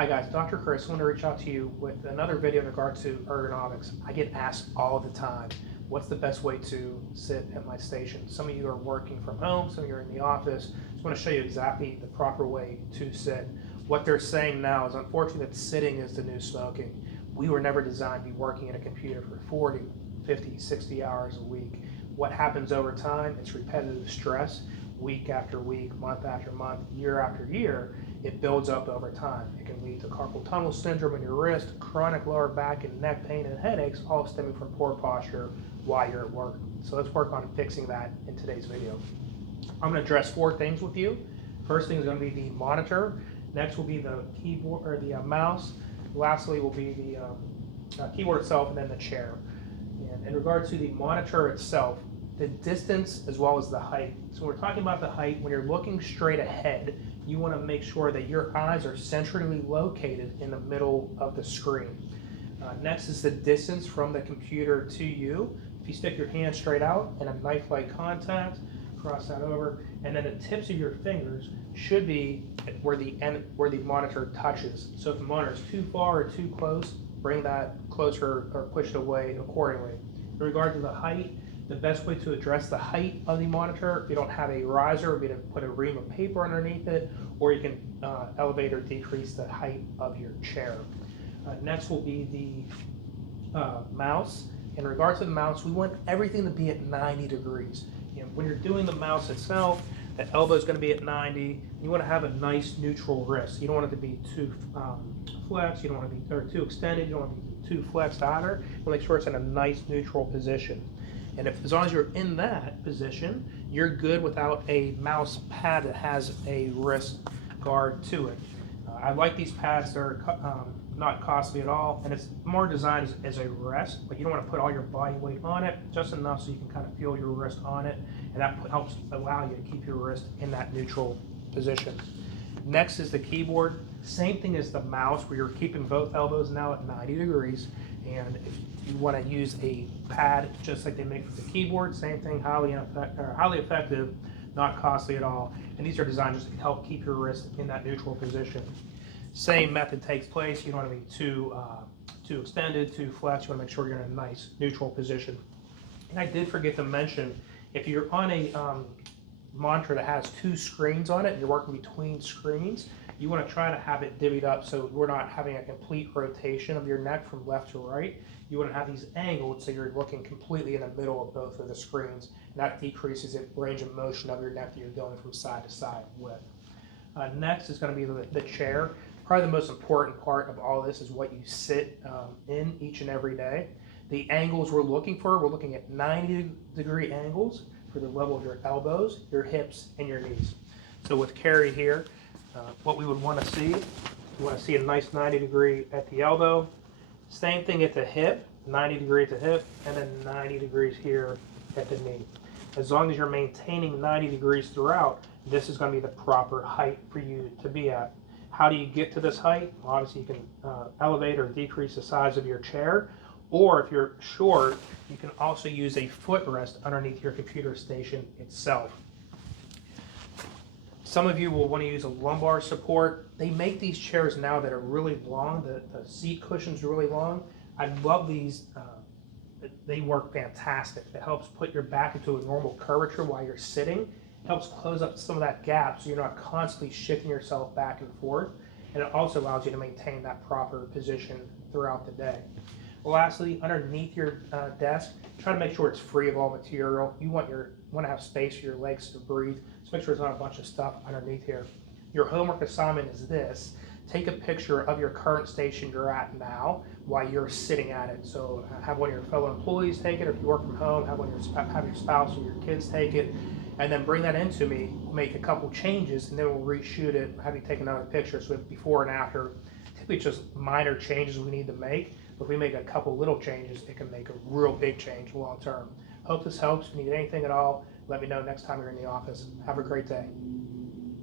Hi guys, Dr. Chris. I want to reach out to you with another video in regards to ergonomics. I get asked all the time, what's the best way to sit at my station? Some of you are working from home, some of you are in the office. I just want to show you exactly the proper way to sit. What they're saying now is unfortunately that sitting is the new smoking. We were never designed to be working at a computer for 40, 50, 60 hours a week. What happens over time? It's repetitive stress, week after week, month after month, year after year. It builds up over time. It can lead to carpal tunnel syndrome in your wrist, chronic lower back and neck pain and headaches, all stemming from poor posture while you're at work. So let's work on fixing that in today's video. I'm going to address 4 things with you. First thing is going to be the monitor. Next will be the keyboard or the mouse. Lastly will be the keyboard itself, and then the chair. And in regards to the monitor itself, the distance as well as the height. So we're talking about the height. When you're looking straight ahead, you want to make sure that your eyes are centrally located in the middle of the screen. Next is the distance from the computer to you. If you stick your hand straight out in a knife-like contact, cross that over, and then the tips of your fingers should be where the monitor touches. So if the monitor is too far or too close, bring that closer or push it away accordingly. In regard to the height, the best way to address the height of the monitor, if you don't have a riser, would be to put a ream of paper underneath it, or you can elevate or decrease the height of your chair. Next will be the mouse. In regards to the mouse, we want everything to be at 90 degrees. When you're doing the mouse itself, the elbow is going to be at 90. You want to have a nice neutral wrist. You don't want it to be too flexed. You don't want it to be too extended. You don't want it to be too flexed either. You want to make sure it's in a nice neutral position. And as long as you're in that position, you're good without a mouse pad that has a wrist guard to it. I like these pads. They're not costly at all, and it's more designed as a rest, but you don't want to put all your body weight on it, just enough so you can kind of feel your wrist on it, and that helps allow you to keep your wrist in that neutral position. Next is the keyboard. Same thing as the mouse, where you're keeping both elbows now at 90 degrees, and if you want to use a pad just like they make for the keyboard, same thing, highly effective, not costly at all, and these are designed just to help keep your wrist in that neutral position. Same method takes place. You don't want to be too extended, too flexed. You want to make sure you're in a nice neutral position. And I did forget to mention, if you're on a monitor that has 2 screens on it, and you're working between screens, you want to try to have it divvied up so we're not having a complete rotation of your neck from left to right. You want to have these angled so you're looking completely in the middle of both of the screens, and that decreases the range of motion of your neck that you're going from side to side with. Next is going to be the chair. Probably the most important part of all this is what you sit in each and every day. The angles we're looking at 90-degree angles for the level of your elbows, your hips, and your knees. So with Carrie here, what we would want to see, we want to see a nice 90-degree at the elbow. Same thing at the hip, 90 degrees at the hip, and then 90 degrees here at the knee. As long as you're maintaining 90 degrees throughout, this is going to be the proper height for you to be at. How do you get to this height? Obviously, you can elevate or decrease the size of your chair, or if you're short, you can also use a footrest underneath your computer station itself. Some of you will want to use a lumbar support. They make these chairs now that are really long. The seat cushion's really long. I love these. They work fantastic. It helps put your back into a normal curvature while you're sitting. It helps close up some of that gap so you're not constantly shifting yourself back and forth. And it also allows you to maintain that proper position throughout the day. Lastly, underneath your desk, try to make sure it's free of all material. You want to have space for your legs to breathe, so make sure there's not a bunch of stuff underneath here. Your homework assignment is this: take a picture of your current station you're at now while you're sitting at it. So have one of your fellow employees take it, or if you work from home, have your spouse or your kids take it, and then bring that into me. We'll make a couple changes, and then we'll reshoot it, have you take another picture, so before and after. Typically just minor changes we need to make. If we make a couple little changes, it can make a real big change long term. Hope this helps. If you need anything at all, let me know next time you're in the office. Have a great day.